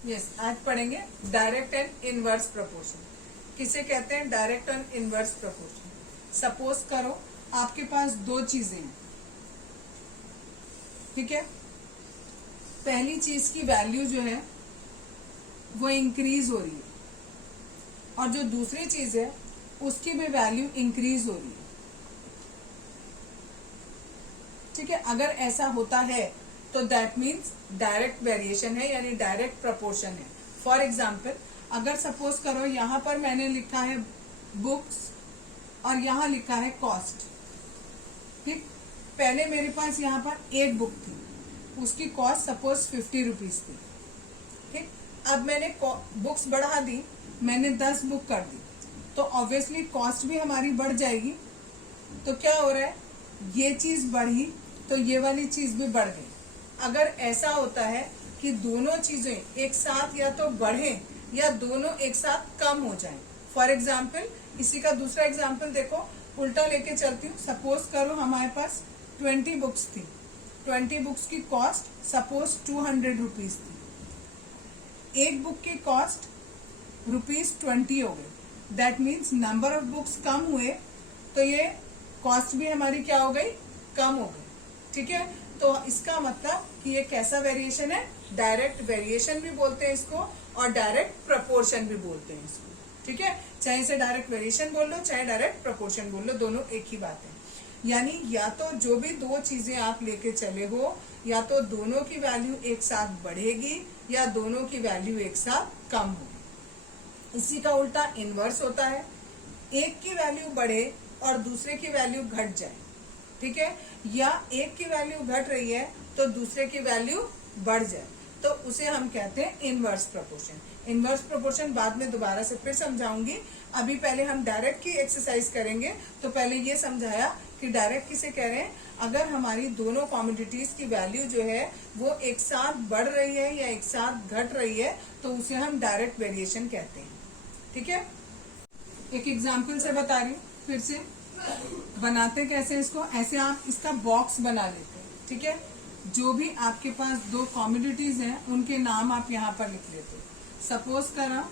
Yes, आज पढ़ेंगे direct and inverse proportion. किसे कहते हैं direct and inverse proportion? Suppose करो आपके पास दो चीजें हैं, ठीक है। पहली चीज की वैल्यू जो है वो इंक्रीज हो रही है और जो दूसरी चीज है उसकी भी वैल्यू इंक्रीज हो रही है, ठीक है। अगर ऐसा होता है तो दैट मीन्स डायरेक्ट वेरिएशन है, यानी डायरेक्ट प्रपोर्शन है। फॉर एग्जाम्पल, अगर सपोज करो यहां पर मैंने लिखा है बुक्स और यहां लिखा है कॉस्ट, ठीक। पहले मेरे पास यहां पर एक बुक थी, उसकी कॉस्ट सपोज 50 रुपीज थी, ठीक। अब मैंने बुक्स बढ़ा दी, मैंने 10 बुक कर दी, तो ऑब्वियसली कॉस्ट भी हमारी बढ़ जाएगी। तो क्या हो रहा है, ये चीज बढ़ी तो ये वाली चीज भी बढ़ गई। अगर ऐसा होता है कि दोनों चीजें एक साथ या तो बढ़े या दोनों एक साथ कम हो जाएं। फॉर एग्जाम्पल, इसी का दूसरा एग्जाम्पल देखो, उल्टा लेके चलती हूँ। सपोज करो हमारे पास 20 बुक्स थी, 20 बुक्स की कॉस्ट सपोज 200 रुपीज थी। एक बुक की कॉस्ट ₹20 हो गई। That means number of books कम हुए तो ये कॉस्ट भी हमारी क्या हो गई, कम हो गई, ठीक है। तो इसका मतलब कि ये कैसा वेरिएशन है, डायरेक्ट वेरिएशन भी बोलते हैं इसको और डायरेक्ट प्रपोर्शन भी बोलते हैं इसको, ठीक है। चाहे इसे डायरेक्ट वेरिएशन बोल लो चाहे डायरेक्ट प्रपोर्शन बोल लो, दोनों एक ही बात है। यानी या तो जो भी दो चीजें आप लेके चले हो, या तो दोनों की वैल्यू एक साथ बढ़ेगी या दोनों की वैल्यू एक साथ कम होगी। इसी का उल्टा इनवर्स होता है, एक की वैल्यू बढ़े और दूसरे की वैल्यू घट जाए, ठीक है। या एक की वैल्यू घट रही है तो दूसरे की वैल्यू बढ़ जाए, तो उसे हम कहते हैं इनवर्स प्रोपोर्शन। इनवर्स प्रोपोर्शन बाद में दोबारा से फिर समझाऊंगी। अभी पहले हम डायरेक्ट की एक्सरसाइज करेंगे। तो पहले ये समझाया कि डायरेक्ट किसे कह रहे हैं, अगर हमारी दोनों कॉमोडिटीज की वैल्यू जो है वो एक साथ बढ़ रही है या एक साथ घट रही है तो उसे हम डायरेक्ट वेरिएशन कहते हैं, ठीक है। एक एग्जाम्पल से बता रही हूँ, फिर से बनाते कैसे इसको, ऐसे आप इसका बॉक्स बना लेते हैं, ठीक है। जो भी आपके पास दो कॉमोडिटीज हैं उनके नाम आप यहाँ पर लिख लेते हो। सपोज करा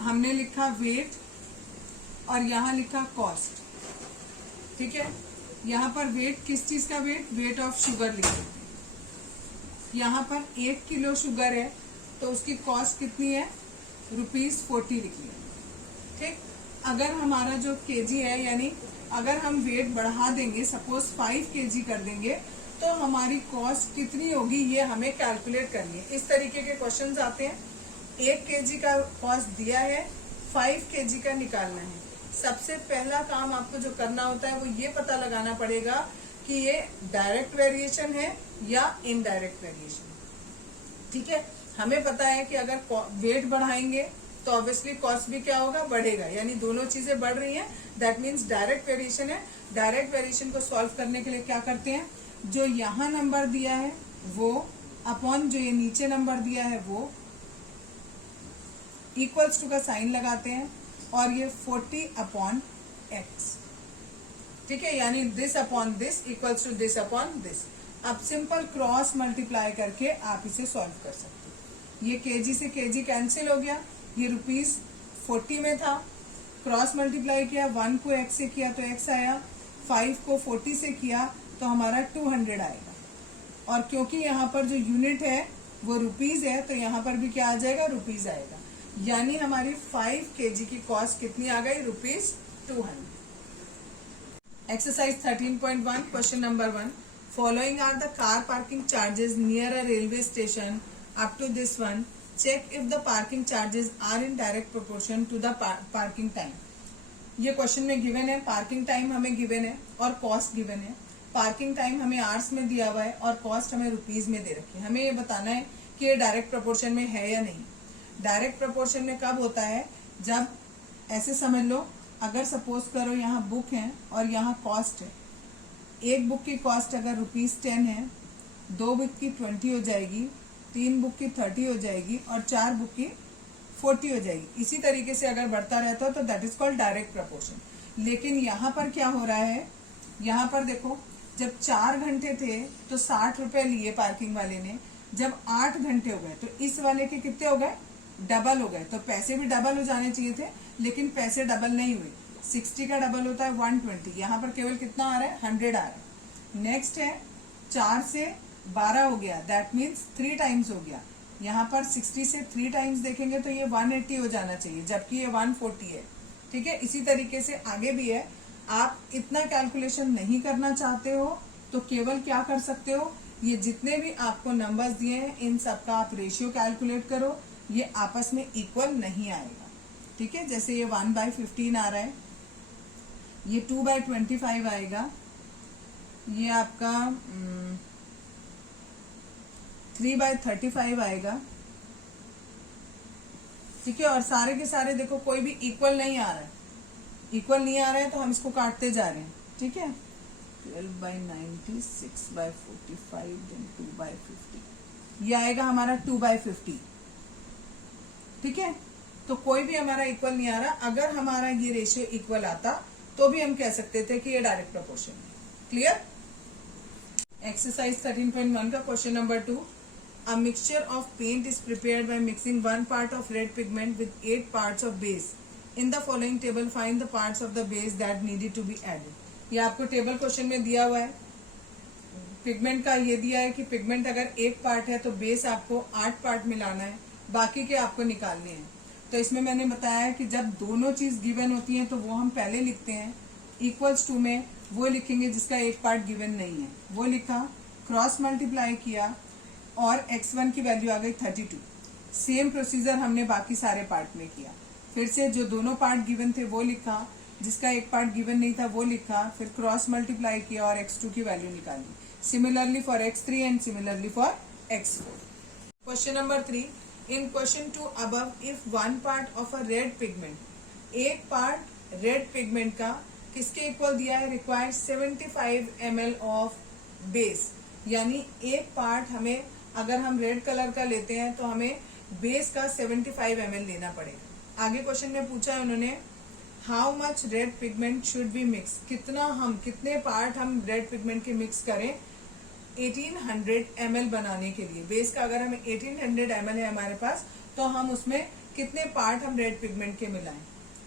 हमने लिखा वेट और यहाँ लिखा कॉस्ट, ठीक है। यहाँ पर वेट किस चीज का वेट, वेट ऑफ शुगर लिख लेते हैं। यहाँ पर 1 किलो शुगर है तो उसकी कॉस्ट कितनी है, ₹40 लिख लिया, ठीक। अगर हमारा जो केजी है, यानी अगर हम वेट बढ़ा देंगे, सपोज 5 केजी कर देंगे, तो हमारी कॉस्ट कितनी होगी ये हमें कैलकुलेट करनी है। इस तरीके के क्वेश्चंस आते हैं। 1 केजी का कॉस्ट दिया है, 5 केजी का निकालना है। सबसे पहला काम आपको जो करना होता है वो ये पता लगाना पड़ेगा कि ये डायरेक्ट वेरिएशन है या इनडायरेक्ट वेरिएशन, ठीक है। हमें पता है कि अगर वेट बढ़ाएंगे तो ऑब्वियसली कॉस्ट भी क्या होगा, बढ़ेगा, यानी दोनों चीजें बढ़ रही हैं। दैट मीन्स डायरेक्ट वेरिएशन है। डायरेक्ट वेरिएशन को सॉल्व करने के लिए क्या करते हैं, जो यहाँ नंबर दिया है वो अपॉन जो ये नीचे नंबर दिया है वो इक्वल्स टू का साइन लगाते हैं और ये 40/x, ठीक है। यानी this upon this equals to this upon this. अब सिंपल क्रॉस मल्टीप्लाई करके आप इसे सॉल्व कर सकते हो। ये केजी से केजी कैंसिल हो गया, ये ₹40 में था, क्रॉस मल्टीप्लाई किया, 1 को x से किया तो x आया, 5 को 40 से किया तो हमारा 200 आएगा। और क्योंकि यहाँ पर जो यूनिट है वो रुपीज है तो यहाँ पर भी क्या आ जाएगा, रुपीज आएगा। यानी हमारी 5 केजी की कॉस्ट कितनी आ गई, ₹200। Exercise 13.1 question number 1, following are the car parking charges near a railway station up to this one, check if the parking charges are in direct proportion to the parking time. ये question में given है, parking time हमें given है और cost given है। Parking time हमें hours में दिया हुआ है और कॉस्ट हमें रुपीज में दे रखी है। हमें ये बताना है कि ये डायरेक्ट प्रोपोर्शन में है या नहीं। डायरेक्ट प्रोपोर्शन में कब होता है, जब ऐसे समझ लो, अगर सपोज करो यहाँ बुक है और यहाँ कॉस्ट है। एक बुक की कॉस्ट अगर ₹10 है, 2 बुक की 20 हो जाएगी, 3 बुक की 30 हो जाएगी और 4 बुक की 40 हो जाएगी। इसी तरीके से अगर बढ़ता रहता है तो that is called direct proportion. लेकिन यहाँ पर क्या हो रहा है, यहाँ पर देखो, जब 4 घंटे थे तो 60 रुपए लिए पार्किंग वाले ने, जब 8 घंटे हो गए तो इस वाले के कितने हो गए, डबल हो गए। तो पैसे भी डबल हो जाने चाहिए थे, लेकिन पैसे डबल नहीं हुए। 60 का डबल होता है 120, यहाँ पर केवल कितना आ रहा है, 100 आ रहा है। नेक्स्ट है 4 से 12 हो गया, दैट मीन्स 3 टाइम्स हो गया। यहाँ पर 60 से 3 टाइम्स देखेंगे तो ये 180 हो जाना चाहिए, जबकि ये 140 है। ठीक है, इसी तरीके से आगे भी है। आप इतना कैलकुलेशन नहीं करना चाहते हो तो केवल क्या कर सकते हो, ये जितने भी आपको नंबर्स दिए हैं इन सबका आप रेशियो कैलकुलेट करो, ये आपस में इक्वल नहीं आएगा। ठीक है, जैसे ये 1/15 आ रहा है, ये 2/25 आएगा, ये आपका 3/35 आएगा। ठीक है, और सारे के सारे देखो कोई भी इक्वल नहीं आ रहा है, इक्वल नहीं आ रहा है तो हम इसको काटते जा रहे हैं। ठीक है, 12/90, 6/45, देन 2/50, ये आएगा हमारा 2/50। ठीक है, तो कोई भी हमारा इक्वल नहीं आ रहा। अगर हमारा ये रेशियो इक्वल आता तो भी हम कह सकते थे कि ये डायरेक्ट प्रोपोर्शन है। क्लियर। एक्सरसाइज 13.1 का question number 2, a mixture of paint is prepared by mixing 1 part of red pigment with 8 parts of base. In the following table find the parts of the base that needed to be added. ये आपको table question में दिया हुआ है। Pigment का ये दिया है कि पिगमेंट अगर एक पार्ट है तो बेस आपको 8 पार्ट मिलाना है, बाकी के आपको निकालने हैं। तो इसमें मैंने बताया है कि जब दोनों चीज गिवन होती हैं तो वो हम पहले लिखते हैं, इक्वल्स टू में वो लिखेंगे जिसका एक पार्ट गिवन नहीं है, वो लिखा, क्रॉस मल्टीप्लाई किया और x1 की वैल्यू आ गई 32। सेम प्रोसीजर हमने बाकी सारे पार्ट में किया। फिर से जो दोनों पार्ट गिवन थे वो लिखा, जिसका एक पार्ट गिवन नहीं था वो लिखा, फिर क्रॉस मल्टीप्लाई किया और x2 की वैल्यू निकाली। Similarly for x3 and similarly for x4। Question number 3, in question 2 above if one part of a red pigment, एक पार्ट रेड पिगमेंट का किसके इक्वल दिया है, रिक्वायर्ड 75 ml ऑफ बेस, यानी एक पार्ट हमें, अगर हम रेड कलर का लेते हैं तो हमें बेस का 75 ml लेना पड़ेगा। आगे क्वेश्चन में पूछा है उन्होंने, how much red pigment should be mix, कितने पार्ट हम रेड पिगमेंट के मिक्स करें 1800 ml बनाने के लिए। बेस का अगर हमें 1800 ml है हमारे पास तो हम उसमें कितने पार्ट हम रेड पिगमेंट के मिलाएं।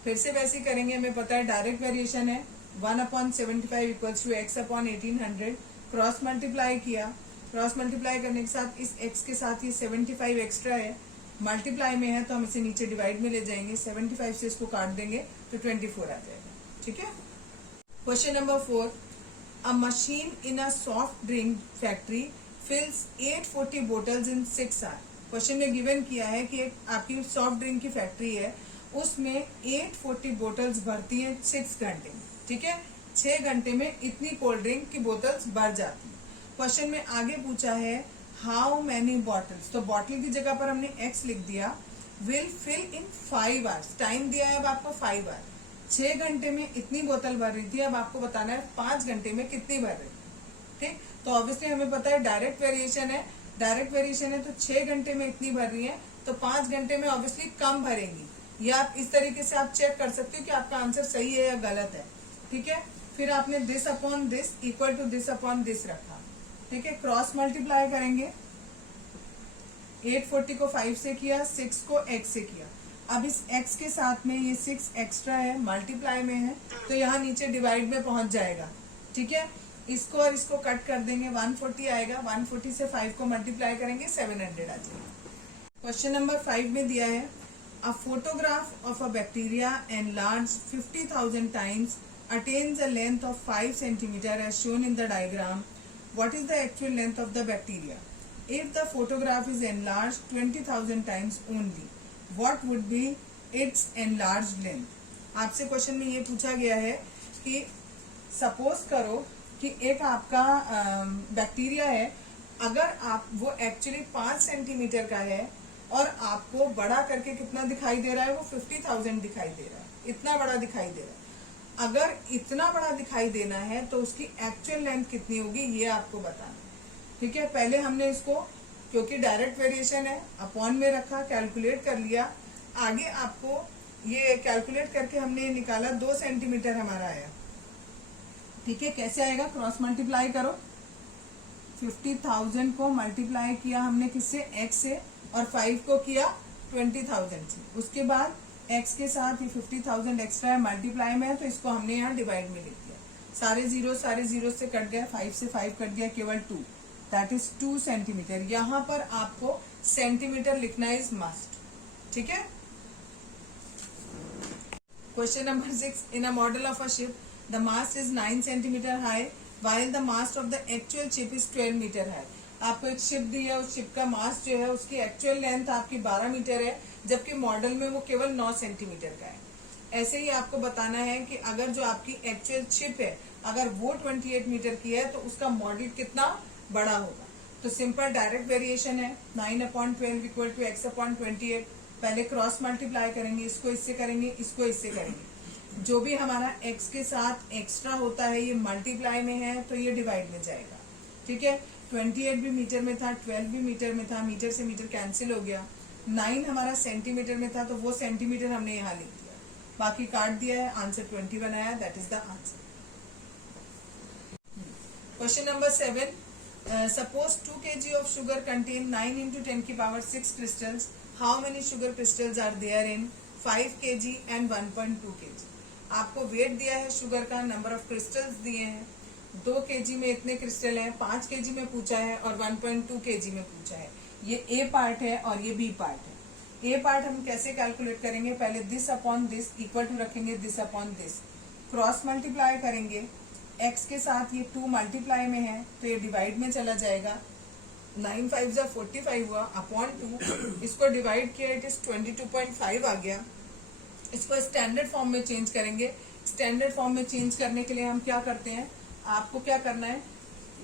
फिर से वैसे ही करेंगे, हमें पता है डायरेक्ट वेरिएशन है, 1/75 equals to x/1800। Cross multiply किया, क्रॉस मल्टीप्लाई करने के साथ इस x के साथ ये 75 एक्स्ट्रा है, मल्टीप्लाई में है तो हम इसे नीचे डिवाइड में ले जाएंगे, 75 से इसको काट देंगे तो 24 आ जाएगा। ठीक है। Question number 4, a machine in a soft drink factory fills 840 bottles in 6 hour. Question में गिवन किया है कि एक आपकी सॉफ्ट ड्रिंक की फैक्ट्री है, उसमें 840 बोटल्स भरती है 6 घंटे में। ठीक है, 6 घंटे में इतनी कोल्ड ड्रिंक की बोतल्स भर जाती है। क्वेश्चन में आगे पूछा है हाउ मैनी बॉटल्स, तो बॉटल की जगह पर हमने x लिख दिया, will fill in 5 hours, time दिया है अब आपको 5 आवर, 6 घंटे में इतनी बोतल भर रही थी, अब आपको बताना है 5 घंटे में कितनी भर रही। ठीक, तो ऑब्वियसली हमें पता है डायरेक्ट वेरिएशन है, डायरेक्ट वेरिएशन है तो 6 घंटे में इतनी भर रही है तो 5 घंटे में ऑब्वियसली कम भरेंगी। या आप इस तरीके से आप चेक कर सकते हो कि आपका आंसर सही है या गलत है। ठीक है, फिर आपने this upon this equal to this upon this रखा। ठीक है, क्रॉस मल्टीप्लाई करेंगे, 840 को 5 से किया, 6 को x से किया। अब इस x के साथ में ये 6 एक्स्ट्रा है, मल्टीप्लाई में है तो यहाँ नीचे डिवाइड में पहुंच जाएगा। ठीक है, इसको और इसको कट कर देंगे, 140 आएगा, 140 से 5 को मल्टीप्लाई करेंगे 700 आ जाएगा। क्वेश्चन नंबर 5 में दिया है, a photograph of a bacteria enlarge 50,000 times attains a length of 5 centimeter as shown in the diagram. What is the actual length of the bacteria? If the photograph is enlarged 20,000 times only, what would be its enlarged length? आपसे question में ये पूछा गया है कि suppose करो कि एक आपका बैक्टीरिया है, अगर आप वो एक्चुअली 5 सेंटीमीटर का है और आपको बड़ा करके कितना दिखाई दे रहा है, वो 50,000 दिखाई दे रहा है, इतना बड़ा दिखाई दे रहा है। अगर इतना बड़ा दिखाई देना है तो उसकी एक्चुअल लेंथ कितनी होगी ये आपको बताना है। ठीक है, पहले हमने इसको, क्योंकि डायरेक्ट वेरिएशन है, अपॉन में रखा, कैलकुलेट कर लिया। आगे आपको ये कैलकुलेट करके हमने निकाला 2 सेंटीमीटर हमारा आया। ठीक है, कैसे आएगा, क्रॉस मल्टीप्लाई करो, 50,000 को मल्टीप्लाई किया हमने किससे, x से, और 5 को किया 20,000 से। उसके बाद x के साथ ये 50,000 एक्स्ट्रा है, मल्टीप्लाई में है, तो इसको हमने यहाँ डिवाइड में लिख दिया। सारे जीरो से कट गया, 5 से 5 कट गया, केवल 2, दैट इज 2 सेंटीमीटर। यहाँ पर आपको सेंटीमीटर लिखना इज मस्ट, ठीक है। Question number 6, in a model of a ship the mast is 9 centimetre high while the mast of the actual ship is 12 metre है। आपको एक शिप दी है, उस शिप का मास्ट जो है उसकी एक्चुअल लेंथ आपकी 12 मीटर है, जबकि मॉडल में वो केवल 9 सेंटीमीटर का है। ऐसे ही आपको बताना है कि अगर जो आपकी एक्चुअल शिप है अगर वो 28 मीटर की है तो उसका मॉडल कितना बड़ा होगा। तो सिंपल डायरेक्ट वेरिएशन है, 9/12 इक्वल टू x/28। पहले क्रॉस मल्टीप्लाई करेंगे, इसको इससे करेंगे, इसको इससे करेंगे। जो भी हमारा x के साथ एक्स्ट्रा होता है ये मल्टीप्लाई में है तो ये डिवाइड में जाएगा, ठीक है। 28 भी मीटर में था, 12 भी मीटर में था, मीटर से मीटर कैंसिल हो गया। 9 हमारा सेंटीमीटर में था तो वो सेंटीमीटर हमने यहाँ लिख दिया, बाकी काट दिया है, आंसर 20 बनाया, that is the answer. Question number 7, suppose 2 kg of sugar contain 9 into 10 की power 6 crystals. How many sugar crystals are there in 5 kg and 1.2 kg? आपको वेट दिया है शुगर का, नंबर ऑफ क्रिस्टल्स दिए हैं, 2 kg में इतने क्रिस्टल हैं, 5 kg में पूछा है और 1.2 kg में पूछा है। ये ए पार्ट है और ये बी पार्ट है। ए पार्ट हम कैसे कैलकुलेट करेंगे, पहले this upon this equal to रखेंगे, this upon this, cross multiply करेंगे, x के साथ ये 2 मल्टीप्लाई में है तो ये डिवाइड में चला जाएगा, 9 5 45 हुआ, अपॉन 2, इसको डिवाइड किया, इट इज 22.5 आ गया। इसको स्टैंडर्ड फॉर्म में चेंज करेंगे। स्टैंडर्ड फॉर्म में चेंज करने के लिए हम क्या करते हैं, आपको क्या करना है,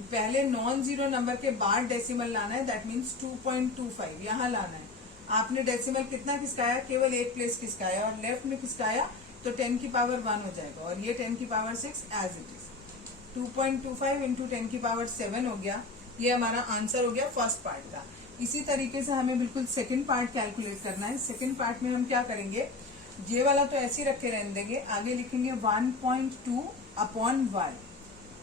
पहले नॉन जीरो नंबर के बाद डेसिमल लाना है, दैट मीन्स 2.25 यहाँ लाना है। आपने डेसिमल कितना खिसकाया, केवल एक प्लेस खिसकाया और लेफ्ट में खिसकाया तो 10 की पावर 1 हो जाएगा और ये 10 की power 6 as it is. 2.25 into 10 की पावर 7 हो गया, ये हमारा आंसर हो गया फर्स्ट पार्ट का। इसी तरीके से हमें बिल्कुल सेकेंड पार्ट कैलकुलेट करना है। सेकेंड पार्ट में हम क्या करेंगे, ये वाला तो ऐसे ही रखे रहने देंगे, आगे लिखेंगे 1.2 अपॉन y,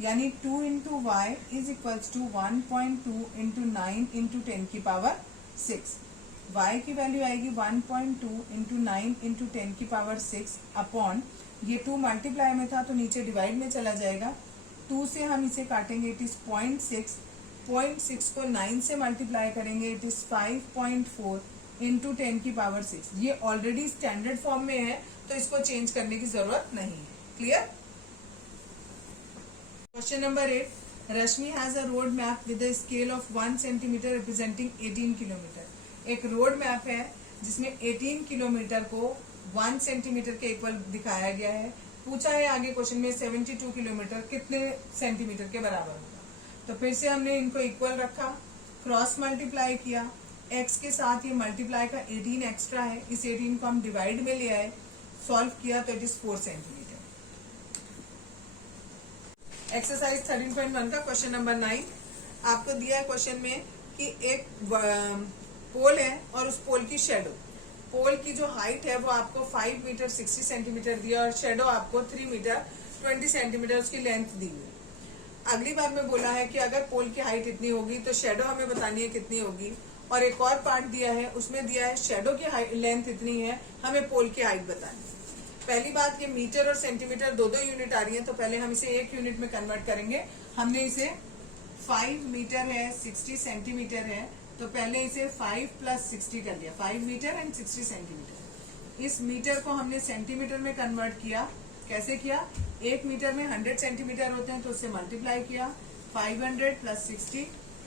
यानी 2 into y is equals to 1.2 into 9 into 10 की पावर 6। y की वैल्यू आएगी 1.2 इंटू 9 इंटू 10 की पावर 6 अपॉन, ये 2 मल्टीप्लाई में था तो नीचे डिवाइड में चला जाएगा, 2 से हम इसे काटेंगे, इट इज 0.6, 0.6 को 9 से मल्टीप्लाई करेंगे, इट इज 5.4 इंटू 10 की पावर 6। ये ऑलरेडी स्टैंडर्ड फॉर्म में है तो इसको चेंज करने की जरूरत नहीं है। Clear. Question number 8, Rashmi has a road map with a scale of 1 centimetre representing 18 kilometre. एक रोड मैप है जिसमें 18 किलोमीटर को 1 सेंटीमीटर के इक्वल दिखाया गया है। पूछा है आगे क्वेश्चन में 72 किलोमीटर कितने सेंटीमीटर के बराबर होगा। तो फिर से हमने इनको इक्वल रखा, क्रॉस मल्टीप्लाई किया, x के साथ ये मल्टीप्लाई का 18 एक्स्ट्रा है, इस 18 को हम डिवाइड में ले आए, सॉल्व किया तो इट इज 4 सेंटीमीटर। एक्सरसाइज 13.1 का क्वेश्चन नंबर 9, आपको दिया है क्वेश्चन में कि एक पोल है और उस पोल की शेडो, पोल की जो हाइट है वो आपको 5 मीटर 60 सेंटीमीटर दिया और शेडो आपको 3 मीटर 20 सेंटीमीटर उसकी लेंथ दी हुई। अगली बार में बोला है कि अगर पोल की हाइट इतनी होगी तो शेडो हमें बतानी है कितनी होगी, और एक और पार्ट दिया है उसमें दिया है शेडो की लेंथ इतनी है, हमें पोल की हाइट बतानी है। पहली बात, ये मीटर और सेंटीमीटर दो यूनिट आ रही है तो पहले हम इसे एक यूनिट में कन्वर्ट करेंगे। हमने इसे 5 मीटर है 60 सेंटीमीटर है तो पहले इसे 5 + 60 कर दिया, 5 मीटर एंड 60 सेंटीमीटर। इस मीटर को हमने सेंटीमीटर में कन्वर्ट किया, कैसे किया, 1 मीटर में 100 सेंटीमीटर होते हैं तो उससे मल्टीप्लाई किया, 500 + 60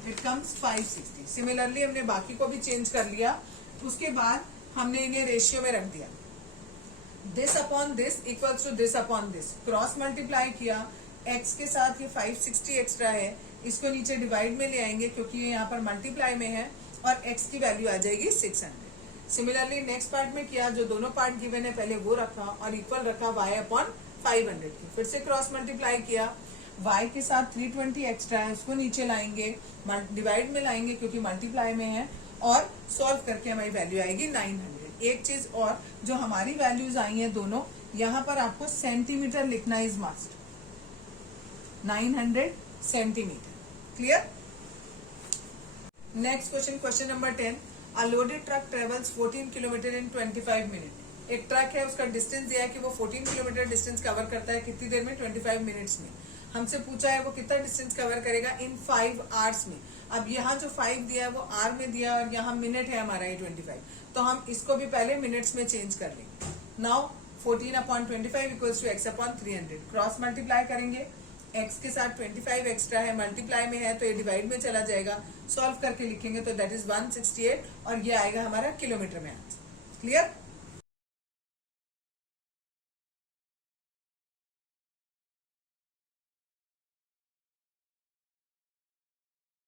इट कम्स 560। सिमिलरली हमने बाकी को भी चेंज कर लिया, उसके बाद हमने इन्हें रेशियो में रख दिया, this upon this equals to this upon this, cross multiply किया, x के साथ ये 560 एक्स्ट्रा है, इसको नीचे डिवाइड में ले आएंगे क्योंकि ये यहाँ पर मल्टीप्लाई में है और x की वैल्यू आ जाएगी 600। सिमिलरली नेक्स्ट पार्ट में किया, जो दोनों पार्ट गिवन है पहले वो रखा और इक्वल रखा y अपॉन 500 की, फिर से क्रॉस मल्टीप्लाई किया, y के साथ 320 एक्स्ट्रा है उसको नीचे लाएंगे, डिवाइड में लाएंगे क्योंकि मल्टीप्लाई में है और सॉल्व करके हमारी वैल्यू आएगी 900। एक चीज और, जो हमारी वैल्यूज आई हैं दोनों, यहाँ पर आपको सेंटीमीटर लिखना is must, 900 centimetre. Clear. Next question, question number 10, a loaded truck travels 14 kilometre in 25 minute. एक ट्रक है, उसका डिस्टेंस दिया है कि वो 14 किलोमीटर डिस्टेंस कवर करता है कितनी देर में, 25 मिनट्स में। हमसे पूछा है वो कितना डिस्टेंस कवर करेगा इन 5 आवर्स में। अब यहाँ जो 5 दिया है वो आर में दिया है और यहाँ मिनट है हमारा ये 25, तो हम इसको भी पहले मिनट्स में चेंज कर लेंगे। Now 14/25 equals to x/300, cross multiply करेंगे, x के साथ 25 एक्स्ट्रा है, मल्टीप्लाई में है तो ये डिवाइड में चला जाएगा, सॉल्व करके लिखेंगे तो दैट इज 168 और ये आएगा हमारा किलोमीटर में आंसर। क्लियर?